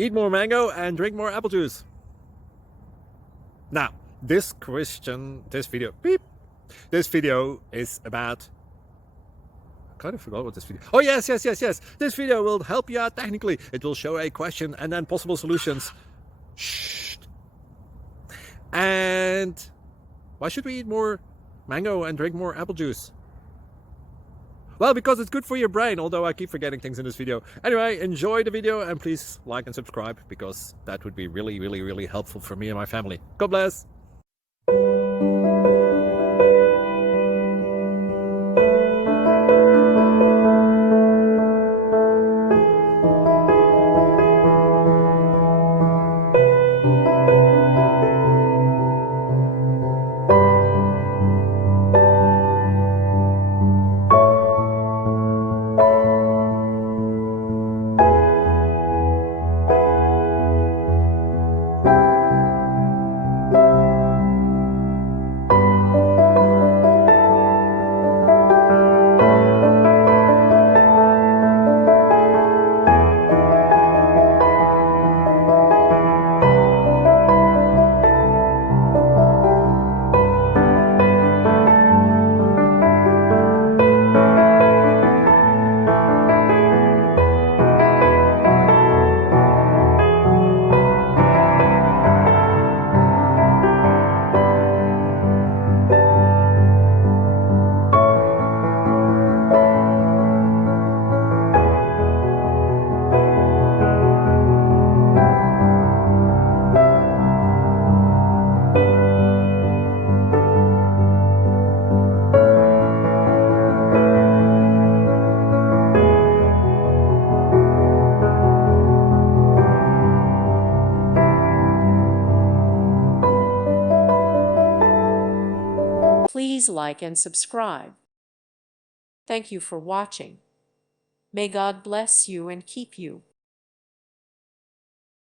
Eat more mango and drink more apple juice. Now, this video is about... I kind of forgot what this video... Oh, yes. This video will help you out technically. It will show a question and then possible solutions. Shh. And why should we eat more mango and drink more apple juice? Well, because it's good for your brain, although I keep forgetting things in this video. Anyway, enjoy the video and please like and subscribe, because that would be really helpful for me and my family. God bless! Please like and subscribe. Thank you for watching. May God bless you and keep you.